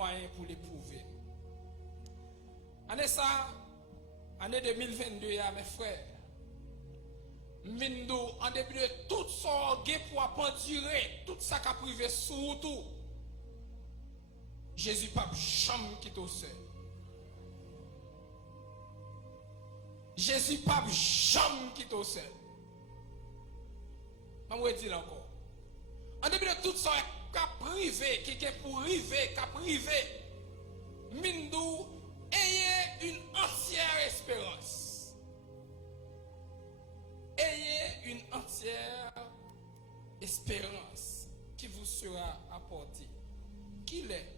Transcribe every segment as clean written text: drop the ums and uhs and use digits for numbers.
moyen pour l'éprouver. Année ça, année 2022, mes frères, Mindo, en début de tout son gain pour endurer tout ça qu'a privé sous tout. Jésus pas jamais quitté seul. Jésus pas jamais quitté seul. Je vais dire encore. En début de tout ça qu'a privé, qui est pour river, qu'a privé, Mindo, ayez une entière espérance. Ayez une entière espérance qui vous sera apportée. Qui l'est?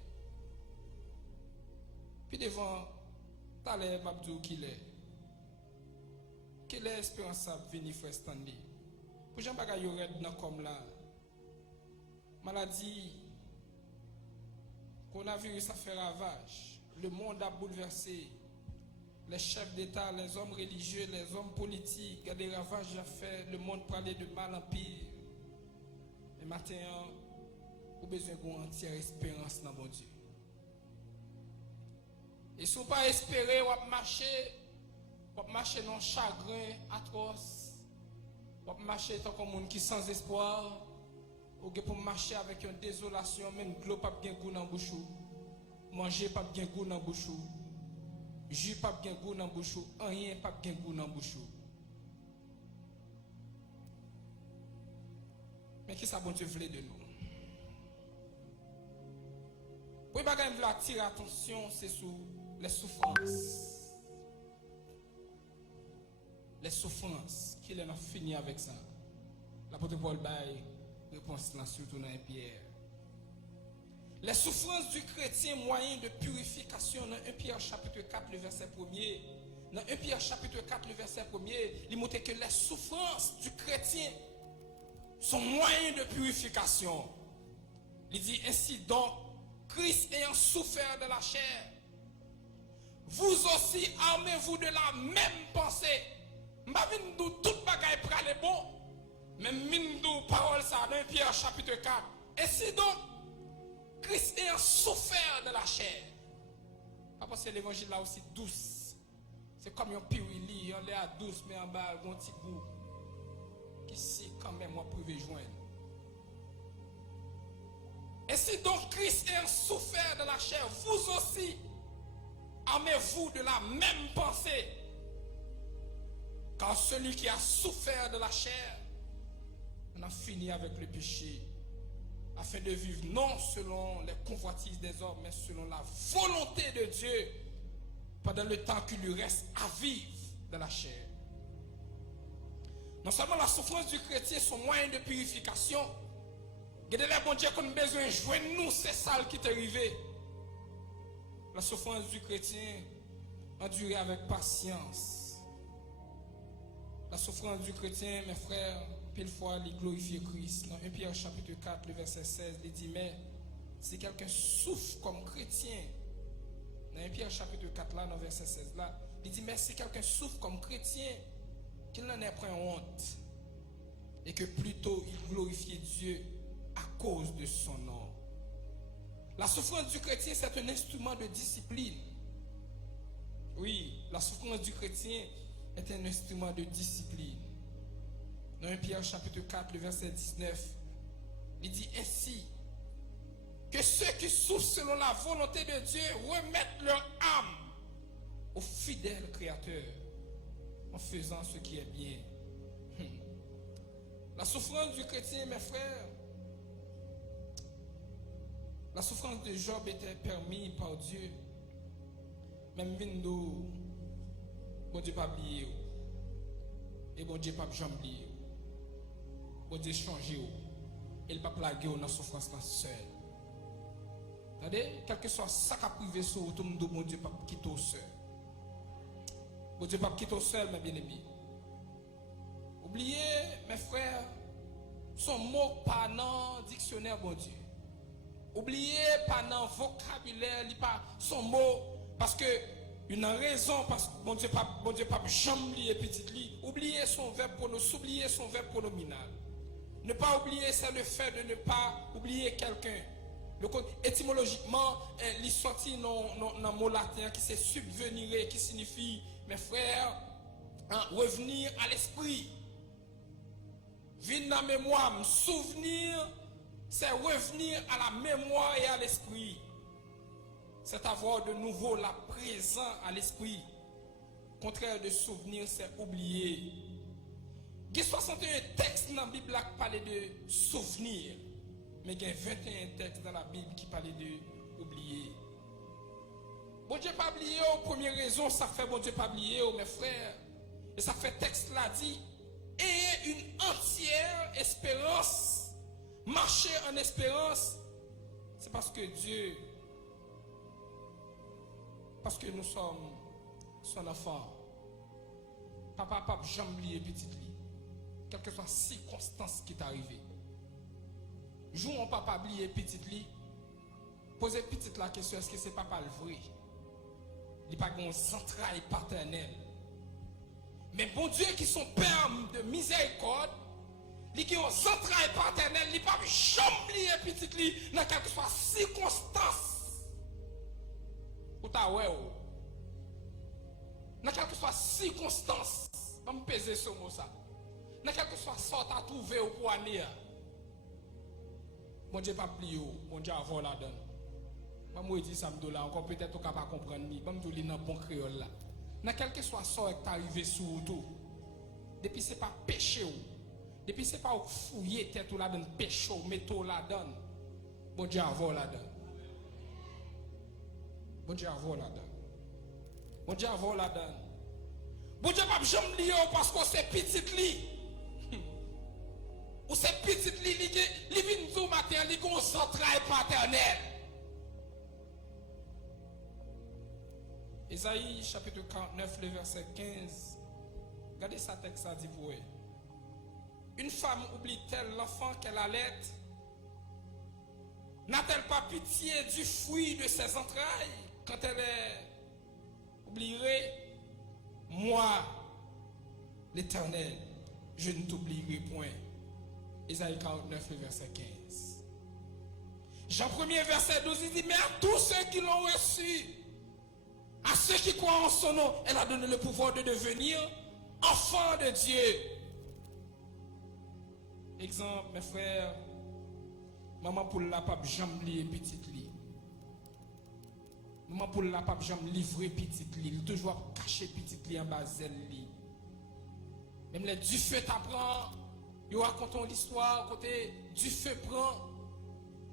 Puis devant, Talé Mabdou qui l'est? Quelle est l'espérance à venir, frère Stanley? Pour Jean Bagay dans comme là, maladie, coronavirus a fait ravage, le monde a bouleversé. Les chefs d'État, les hommes religieux, les hommes politiques, des ravages à faire, le monde parlait de mal en pire. Et maintenant, vous avez besoin d'une entière espérance dans mon Dieu. Et si vous pas espérer, vous marcher dans chagrin atroce, vous marcher tant comme monde qui sans espoir, ou pour marcher avec une désolation, même de l'eau pas bien goût dans bouche, manger pas bien goût dans bouche. Jus pas bien goût dans bouche, rien pas bien goût dans bouche. Mais qui ça bon Dieu voulait de nous? Oui, bagay veut attirer attention, c'est sur les souffrances. Les souffrances, qu'il en a fini avec ça. L'apôtre Paul baille réponse là surtout dans Pierre. Les souffrances du chrétien moyen de purification dans 1 Pierre chapitre 4 le verset 1er. Dans 1 Pierre chapitre 4 le verset 1er, il montre que les souffrances du chrétien sont moyens de purification. Il dit ainsi donc, Christ ayant souffert de la chair, vous aussi armez-vous de la même pensée. M'avindou tout bagaille prale bon, mais mindou parole ça dans 1 Pierre chapitre 4. Ainsi donc, Christ ayant souffert de la chair. Parce que l'évangile là aussi douce. C'est comme un pirouili, on est douce, mais en bas, un petit bout. Qui c'est quand même moi privé joindre. Et si donc Christ ayant souffert de la chair, vous aussi, armez-vous de la même pensée. Car celui qui a souffert de la chair, on a fini avec le péché. Afin de vivre non selon les convoitises des hommes, mais selon la volonté de Dieu, pendant le temps qu'il lui reste à vivre de la chair. Non seulement la souffrance du chrétien sont moyens de purification, il y a des bon Dieu qu'on a besoin de joindre nous, c'est ça qui est arrivé. La souffrance du chrétien endurée avec patience. La souffrance du chrétien, mes frères, pile fois, il glorifie Christ. Dans 1 Pierre chapitre 4, le verset 16, il dit, mais si quelqu'un souffre comme chrétien, dans 1 Pierre chapitre 4, là, dans le verset 16, là, il dit, mais si quelqu'un souffre comme chrétien, qu'il n'en ait point honte, et que plutôt il glorifie Dieu à cause de son nom. La souffrance du chrétien, c'est un instrument de discipline. Oui, la souffrance du chrétien est un instrument de discipline. Dans 1 Pierre chapitre 4, le verset 19, il dit ainsi, que ceux qui souffrent selon la volonté de Dieu remettent leur âme au fidèle Créateur en faisant ce qui est bien. La souffrance du chrétien, mes frères, la souffrance de Job était permise par Dieu. Même Vindo, bon Dieu pas oublié. Et bon Dieu pas jamais oublié. Bon Dieu changer. Il pas plaguer dans la souffrance seul. Attendez, quel que soit ça qui a privé sur tout le monde, bon Dieu pas quitter seul. Bon Dieu pas quitter seul, mes bien-aimés. Oubliez, mes frères, son mot pas dans le dictionnaire, bon Dieu. Oubliez pas dans le vocabulaire, pas son mot, parce que une raison, parce que bon Dieu pas jamais lié petit lit. Oubliez son verbe pronominal, oubliez son verbe pronominal. Ne pas oublier, c'est le fait de ne pas oublier quelqu'un. Étymologiquement, il sorti dans le mot latin qui c'est subvenir, qui signifie, mes frères, revenir à l'esprit. Venir dans la mémoire, me souvenir, c'est revenir à la mémoire et à l'esprit. C'est avoir de nouveau la présence à l'esprit. Contraire de souvenir, c'est oublier. Il y a 61 textes dans la Bible qui parlent de souvenir. Mais il y a 21 textes dans la Bible qui parlent de oublier. Bon Dieu pas oublié, première raison, ça fait bon Dieu pas oublié, mes frères. Et ça fait texte là dit, ayez une entière espérance. Marcher en espérance, c'est parce que Dieu, parce que nous sommes son enfant. Papa, jamais oublié petite lit. Quelle que soit la circonstance qui est arrivée. Jouons papa oublié petite lit. Posez petite la question, est-ce que c'est papa le vrai? Il n'y a pas de entrailles paternelles. Mais bon Dieu qui sont père de miséricorde, il qui ont entrailles paternelles, il n'y a pas jamais oublié petite lit dans quelque soit circonstance. Ou ta ouais ou. Dans quelque soit circonstance, on me peser ce mot ça. Dans quelque soit sorte à trouver ou pour aller. Bon Dieu pas plié, bon Dieu avant la donne. Pas moi dire ça me là encore peut-être on pas comprendre ni. Pas me dire dans bon créole là. Dans quelque soit sort qui arrivé sur tout. Depuis c'est pas péché ou. Depuis c'est pas fouiller tête ou la donne péché ou métaux la donne. Bon Dieu avant la donne. Bon Dieu avant la donne. Bon Dieu avant la donne. Bon Dieu pas jamais lié parce que c'est petite lit. Ou c'est petite lit li vient tout matin li gon central paternel. Ésaïe chapitre 49 le verset 15. Regardez ça texte ça dit pour eux. Une femme oublie-t-elle l'enfant qu'elle allait? N'a-t-elle pas pitié du fruit de ses entrailles quand elle est oublierait? Moi, l'Éternel, je ne t'oublierai point. Ésaïe 49, verset 15. Jean 1er, verset 12, il dit, mais à tous ceux qui l'ont reçu, à ceux qui croient en son nom, elle a donné le pouvoir de devenir enfants de Dieu. Exemple, mes frères, maman pour la pape jamais lié petite lit. Maman pour la pape jamais livré petite lit. Il toujours caché petite lit en bas lit. Même les du feu t'apprend, ils racontent l'histoire côté du feu prend.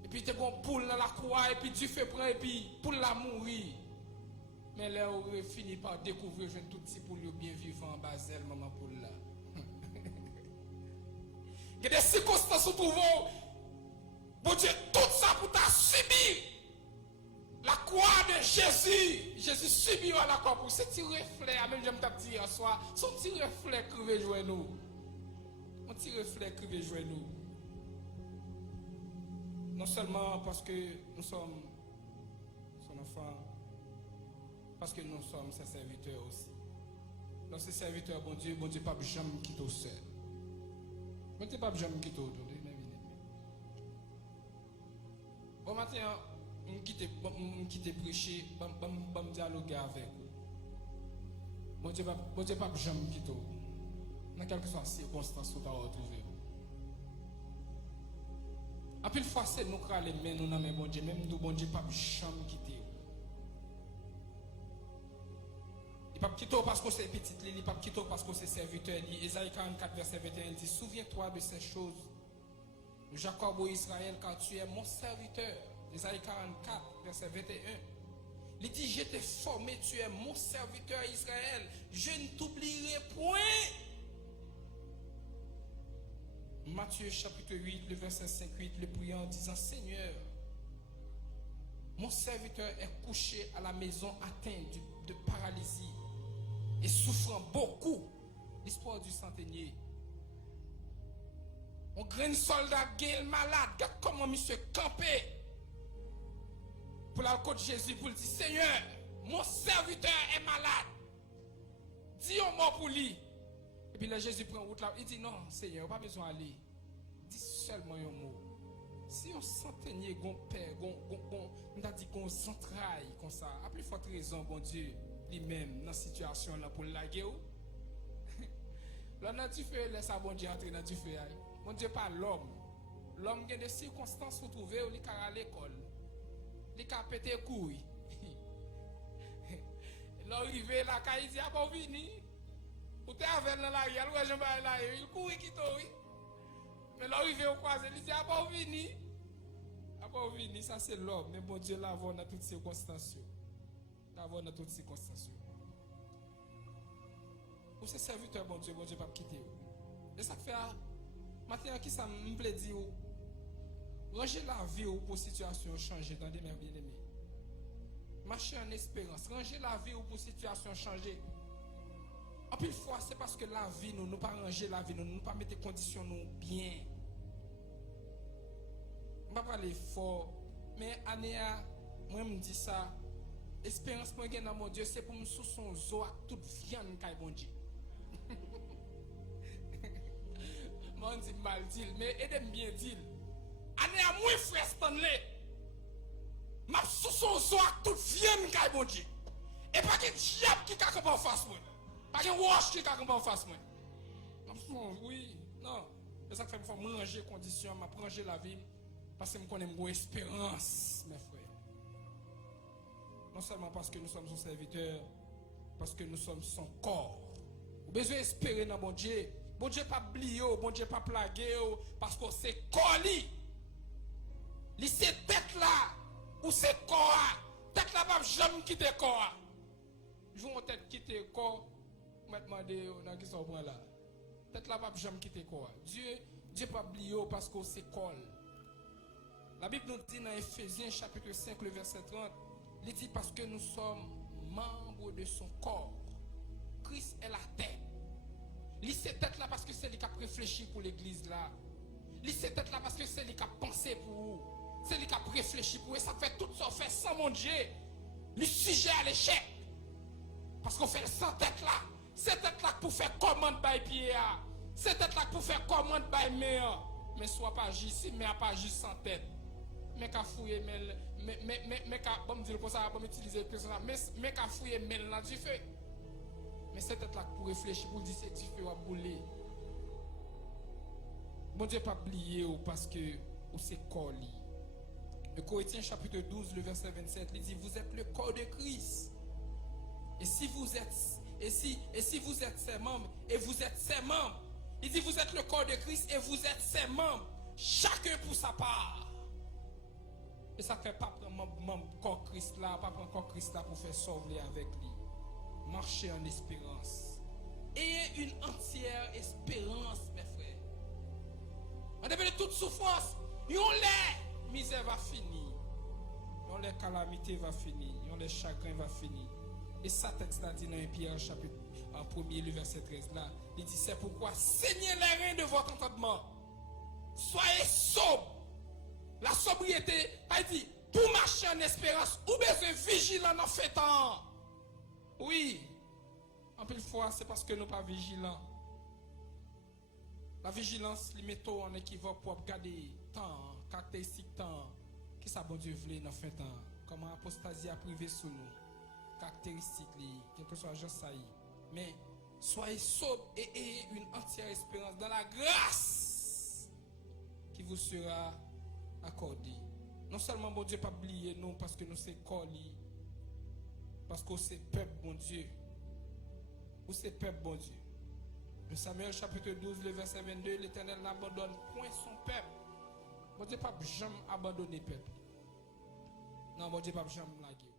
Et puis t'es bon poule dans la croix et puis du feu prend et puis poule la mourir. Mais là on finit par découvrir un tout petit poule bien vivant en bas maman poule là. Il y a des circonstances où nous trouvons, bon Dieu, tout ça pour t'a subi. La croix de Jésus. Jésus subit à la croix pour ce petit reflet, même j'aime t'as dit hier soir, son petit reflet qui veut jouer nous. Un petit reflet qui veut jouer nous. Non seulement parce que nous sommes son enfant, parce que nous sommes ses serviteurs aussi. Dans ses serviteurs, bon Dieu, pas jamais quitter au seul. Bon Dieu, pas jamais quitter autour de lui. Bon matin, je quitte prêcher, je dialoguer avec vous. Bon Dieu, pas jamais quitter. Dans quelque soit circonstance où tu as retrouvé. À plus fois, c'est nous qui allons les mains, nous n'avons bon Dieu, même nous, bon Dieu, pas jamais quitter. Il ne pas quitter parce que c'est petit, il ne pas quitter parce que c'est serviteur. Ésaïe 44, verset 21, il dit, souviens-toi de ces choses, Jacob ou Israël, car tu es mon serviteur. Ésaïe 44, verset 21. Il dit, je t'ai formé, tu es mon serviteur Israël, je ne t'oublierai point. Matthieu chapitre 8, le verset 5-8, le priant en disant, Seigneur, mon serviteur est couché à la maison atteint de paralysie et souffrant beaucoup. L'histoire du centenier. Un grand soldat gueule malade. Regarde comment monsieur campé pour la côte de Jésus pour lui dire, Seigneur, mon serviteur est malade. Dis un mot pour lui. Et puis là, Jésus prend route là. Il dit, non, Seigneur, pas besoin d'aller. Dis seulement un mot. Si on s'entendait gon père, on a dit qu'on s'entraille comme ça, à plus forte raison, bon Dieu, lui-même, dans la situation là pour la guerre. Là, dans du feu, laisse bon Dieu entrer dans du feu. Bon Dieu, pas l'homme. L'homme a des circonstances pour trouver où il est à l'école. Il est à péter couilles. L'arrivée là, quand il dit, ah bon, vini. Ou t'es avec la gueule, ou je vais là, il couille qui oui. Mais l'arrivée au croisé, il dit, ah bon, vini. Ah bon, vini, ça c'est l'homme. Mais bon Dieu, là, dans toutes circonstances. Là, dans toutes circonstances. Ou c'est serviteur, bon Dieu pas quitter. Et ça fait, maintenant, qui ça me plaît dire, ranger la vie pour situation changer dans des merveilles bien-aimés. Marcher en espérance, ranger la vie pour situation changer. En plus fois, c'est parce que la vie, nous pas ranger la vie, nous pas mettre les conditions nous bien. Je ne vais pas parler fort, mais Anéa, moi je me dis ça, espérance moi dans mon Dieu, c'est pour me sous son zo à toute viande qui bon Dieu. Moi je dis mal dit, mais aidez-moi bien dire. Anéa, moi frère Stanley, m'a sous son zo à toute viande qui bon Dieu. Et pas que diable qui campe en face moi. Pas que wash qui campe en face moi. Oui, non. C'est ça que fait me manger conditions, m'a ranger la vie. Parce que je connais mon espérance, mes frères. Non seulement parce que nous sommes son serviteur, parce que nous sommes son corps. Vous avez besoin d'espérer dans mon Dieu. Bon Dieu pas oublié, bon Dieu pas plagué, parce que c'est corps. C'est tête là, ou c'est corps. Tête là, pas jamais quitter corps. Je vous tête quitter corps, je vais demander, on a qui sont là. Tête là, pas jamais quitter corps. Dieu pas oublié parce que c'est corps. La Bible nous dit dans Ephésiens chapitre 5, le verset 30, il dit parce que nous sommes membres de son corps. Christ est la tête. Il cette tête là parce que c'est lui qui a réfléchi pour l'église là. Il cette tête là parce que c'est lui qui a pensé pour vous. C'est lui qui a réfléchi pour vous. Ça fait tout ça, fait sans mon Dieu. Le sujet à l'échec. Parce qu'on fait sans tête là. C'est tête là pour faire commande by Pierre. C'est tête là pour faire commande by Méa. Mais soit pas agir ici, mais pas agir sans tête. Mais qu'à fouiller, mais qu'à, bon me dire comme ça, bon utiliser le personnage, mais qu'à fouiller, mais là du feu. Mais c'est peut-être là pour réfléchir, pour dire c'est du feu à bouler. Bon Dieu pas oublier parce que c'est corps. Le Corinthiens chapitre 12, le verset 27, il dit vous êtes le corps de Christ. Et si vous êtes ses membres, et vous êtes ses membres, il dit vous êtes le corps de Christ et vous êtes ses membres, chacun pour sa part. Et ça fait pas prendre mon corps Christ là, pas prendre corps Christ là pour faire sauver avec lui. Marcher en espérance. Ayez une entière espérance, mes frères. En dépit de toute souffrance, les misère va finir. Les calamités va finir. Les chagrins va finir. Et ça texte là dit dans Pierre chapitre 1er, le verset 13 là, il dit c'est pourquoi saignez les reins de votre entendement. Soyez sobres. La sobriété, il dit, pour marcher en espérance, ou besoin vigilant en fait temps. Oui, en pile fois, c'est parce que nous ne sommes pas vigilants. La vigilance, les métaux en équivoque pour regarder temps, caractéristique temps, qui ça bon Dieu voulait en fait temps, comment apostasie a privé sur nous, caractéristique, quelque chose genre ça y. Mais soyez sobres et ayez une entière espérance dans la grâce qui vous sera accordé. Non seulement bon Dieu pas oublier nous parce que nous c'est collés, parce que c'est peuple bon Dieu. Ou c'est peuple bon Dieu. Le Samuel chapitre 12, le verset 22, l'Éternel n'abandonne point son peuple. Bon Dieu pas jamais abandonner peuple. Non, bon Dieu pas jamais laguer.